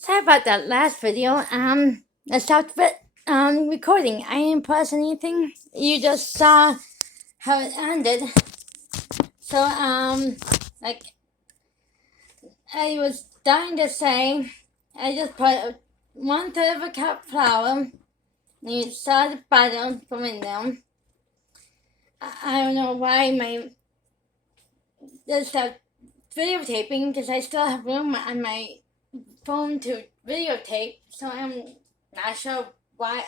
Sorry about that last video. I stopped recording. I didn't pause anything. You just saw how it ended. So, like, I was dying to say, I just put 1/3 of a cup flour. You saw the bottom going down. I don't know why this videotaping, because I still have room on my phone to videotape, so I'm not sure what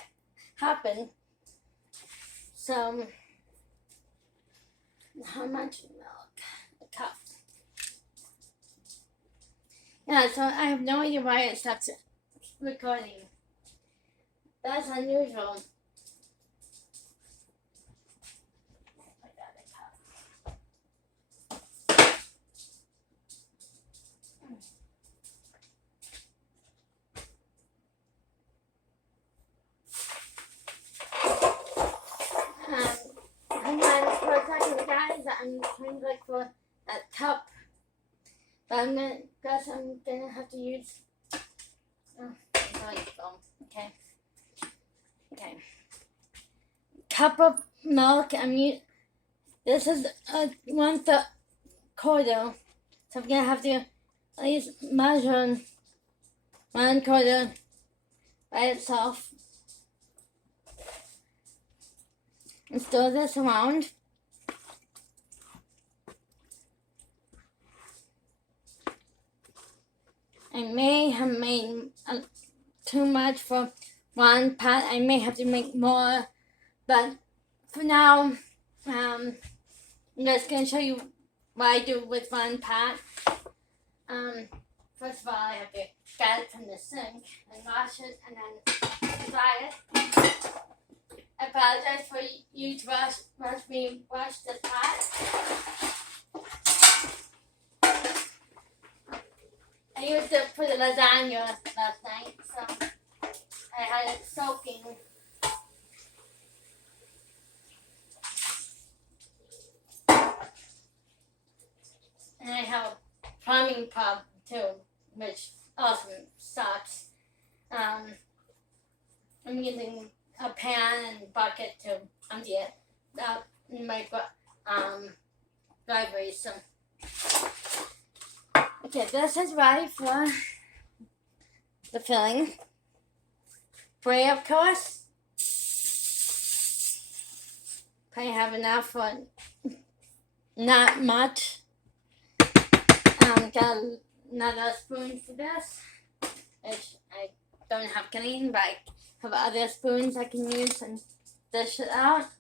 happened. So, how much milk? A cup. Yeah, so I have no idea why it stopped recording. That's unusual. I got a cup. Hang on for a second, guys. I'm trying to look for that cup. But I'm gonna have to use. Oh, there you go. Okay. Cup of milk. This is a 1/4, so I'm gonna have to at least measure 1/4 by itself. And stir this around. I may have made too much for one pot. I may have to make more, but for now, I'm just gonna show you what I do with one pot. First of all, I have to get it from the sink and wash it and then dry it. I apologize for you to watch me wash the pot. I used it for the lasagna last night, so I had it soaking. And I have a plumbing problem too, which also sucks. I'm using a pan and bucket to empty it out in my driveway. So, okay, this is ready for the filling. Brie, of course. Probably have enough for not much. Got another spoon for this, which I don't have clean, but I have other spoons I can use and dish it out.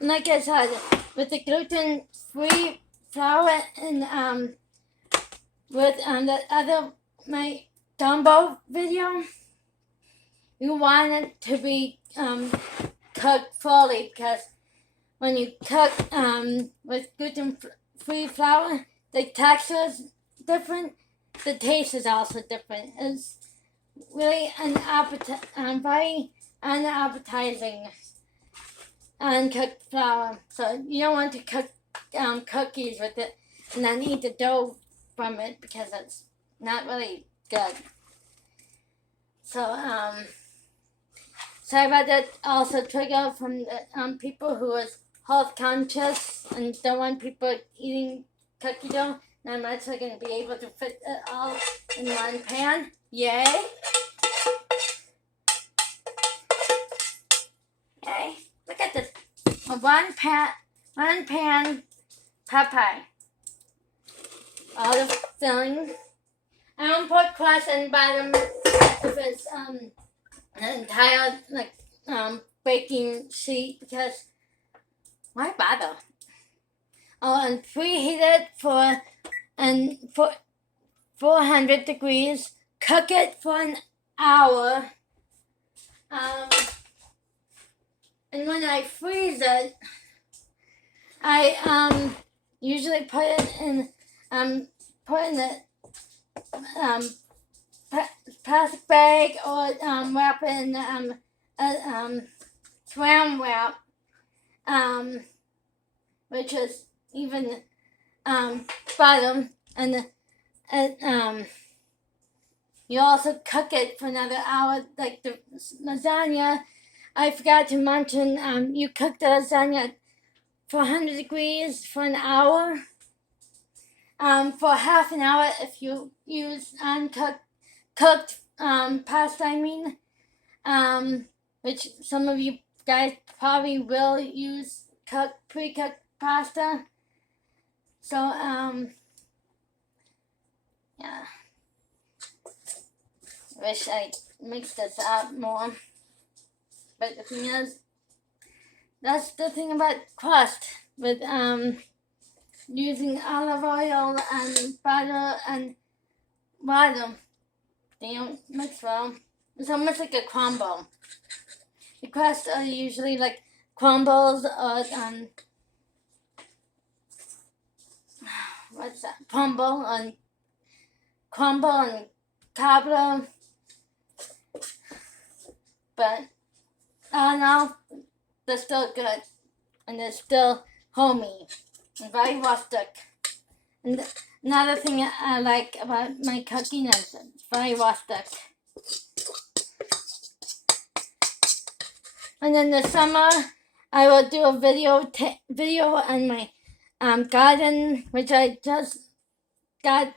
And like I said, with the gluten-free flour and with the other my Dumbo video, you want it to be cooked fully, because when you cook with gluten-free flour, the texture is different, the taste is also different. It's really very unappetizing uncooked flour. So you don't want to cook cookies with it and then eat the dough from it, because it's not really good. So sorry about that. Also trigger from the people who is health conscious and don't want people eating cookie dough. Not much are going to be able to fit it all in one pan. Yay! Okay, look at this. A one pan pot pie. All the filling. I don't put crust in the bottom if it's an entire baking sheet, because why bother? Oh, and preheat it for 400 degrees. Cook it for an hour. And when I freeze it, I usually put it in a plastic bag, or wrap it in a saran wrap, which is even bottom, and you also cook it for another hour, like the lasagna. I forgot to mention, you cook the lasagna 400 degrees for an hour. For half an hour if you use cooked pasta, I mean, which some of you guys probably will use pre-cooked pasta. So, yeah. Wish I mixed this up more. But the thing is, that's the thing about crust with using olive oil and butter and water. They don't mix well. It's almost like a crumble. The crusts are usually like crumbles or what's that? Crumble and cobbler. But I don't know, they're still good and they're still homey and very rustic. And another thing I like about my cooking is it's very rustic. And in the summer, I will do a video on my garden, which I just got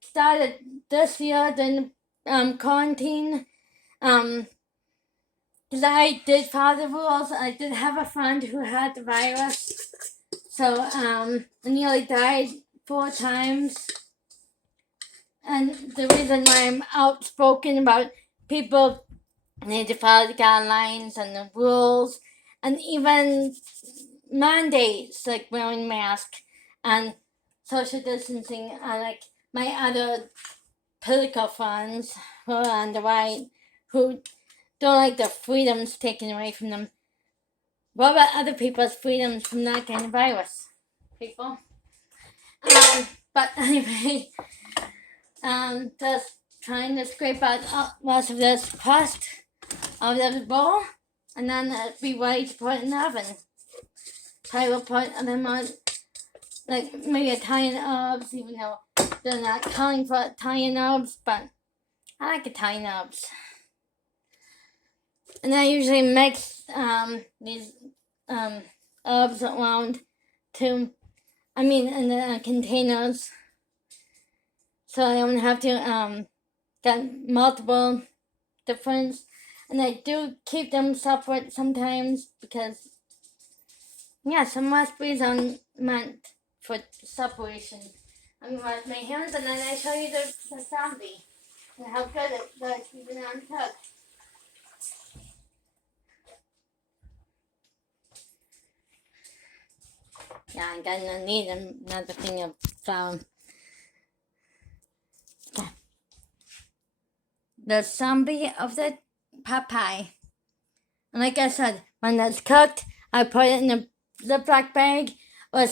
started this year during quarantine. Because I did follow the rules. I did have a friend who had the virus, so I nearly died 4 times. And the reason why I'm outspoken about people need to follow the guidelines and the rules, and even mandates like wearing masks and social distancing, and like my other political friends who are on the right who don't like their freedoms taken away from them. What about other people's freedoms from not getting the virus? People. But anyway, just trying to scrape out most of this crust out of the bowl, and then be ready to put it in the oven. I will put them on, like maybe Italian herbs, even though they're not calling for Italian herbs, but I like Italian herbs. And I usually mix these herbs around in the containers, so I don't have to get multiple different. And I do keep them separate sometimes because, yeah, some recipes are meant for separation. I'm gonna wash my hands and then I show you the zombie and how good it does even uncooked. Yeah, I'm gonna need another thing of flour. Okay. The zombie of the pot pie. And like I said, when it's cooked, I put it in a Ziploc bag or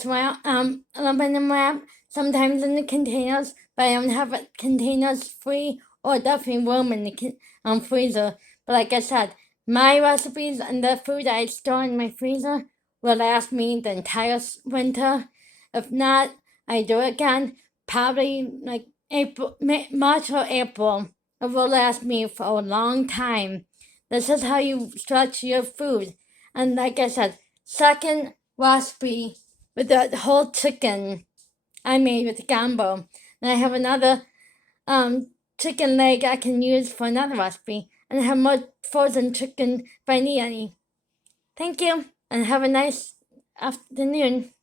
aluminum wrap, sometimes in the containers, but I don't have containers free or definitely room in the freezer. But like I said, my recipes and the food I store in my freezer will last me the entire winter. If not, I do it again, probably like March or April. It will last me for a long time. This is how you stretch your food. And like I said, second recipe with the whole chicken I made with the gumbo. And I have another chicken leg I can use for another recipe. And I have more frozen chicken if I need any. Thank you, and have a nice afternoon.